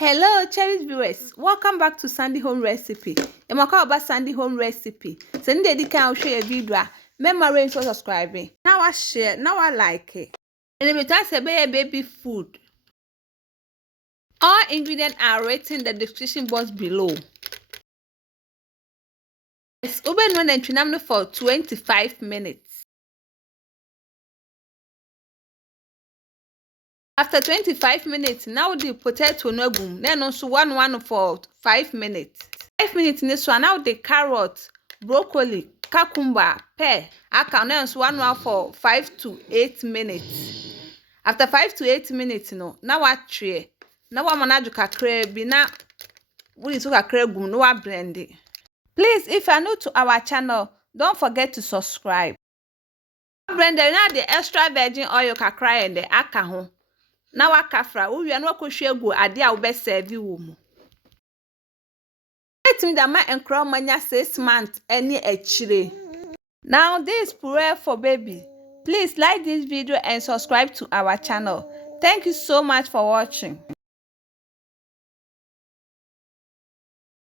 Hello, cherished viewers. Welcome back to Sandy Home Recipe. I'm about Sandy Home Recipe. Send the can share a video. Remember to subscribing. Now I share. Now I like it. And if it's a baby food, all ingredients are written in the description box below. It's open one and trinamno for 25 minutes. After 25 minutes, now the potato no boom. Then also one for 5 minutes. 5 minutes in this one, now the carrot, broccoli, cucumber, pear. I can also one for 5 to 8 minutes. After 5 to 8 minutes, now I tray. Now I'm gonna do kakre bi na we so kakre gum no blend it. Please, if you are new to our channel, don't forget to subscribe. Blender now the extra virgin oil kakra and the aka ho. Now I kafra, we are not go ade a we serve wo mu. Let me that my enkro manya 6 months any echire. Now this puree for baby. Please like this video and subscribe to our channel. Thank you so much for watching.